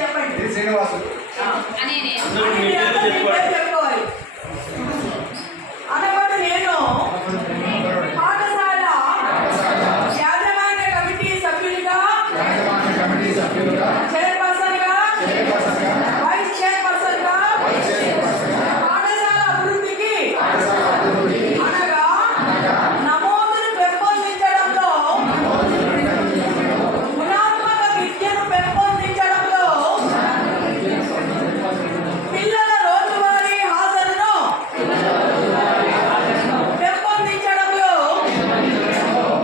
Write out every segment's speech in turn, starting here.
చెప్పండి. శ్రీనివాసులు చెప్పుకోవాలి. అనబడు నేను పాఠశాల యాజమాన్య కమిటీ సభ్యులుగా, చైర్పర్సన్ గా, వైస్ చైర్పర్సన్ గా పాఠశాల అభివృద్ధికి అనగా నమోదును పెంపొందించడంలో, గుణాత్మక విద్యను పెంపొందించడంలో, పిల్లల రోజువారీ హాజరును పెంపొందించడంలో,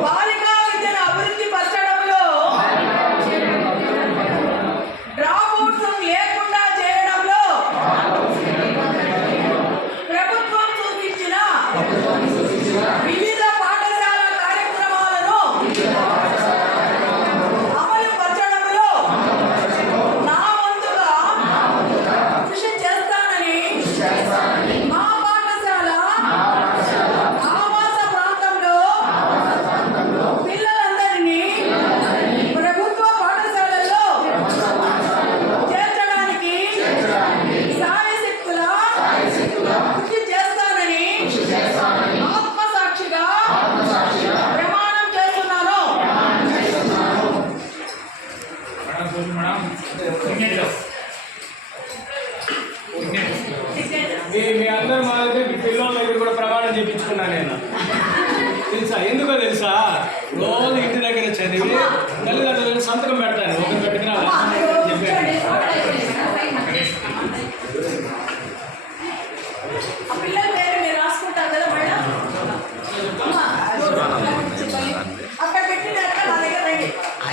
బాలికా విద్యను అభివృద్ధి పరచడంలో, డ్రాప్అవుట్స్ లేకుండా చేయడంలో ప్రభుత్వం సూచించిన వివిధ పాఠశాల కార్యక్రమాలను అమలు పరచడంలో నా వంతుగా కృషి చేస్తానని మా పాఠశాల ఆవాస ప్రాంతంలో పిల్లలందరినీ ప్రభుత్వ పాఠశాలల్లో చేర్చడానికి సాయశక్తులా కృషి చేస్తానని ఆత్మసాక్షిగా ప్రమాణం చేస్తున్నాను. మీ అందరి మాదిరి మీ పిల్లల దగ్గర కూడా ప్రమాణం చేయించుకున్నా నేను. తెలుసా? ఎందుకో తెలుసా? రోజు ఇంటి దగ్గర చదివి తల్లిదండ్రులు సంతకం పెడతారు.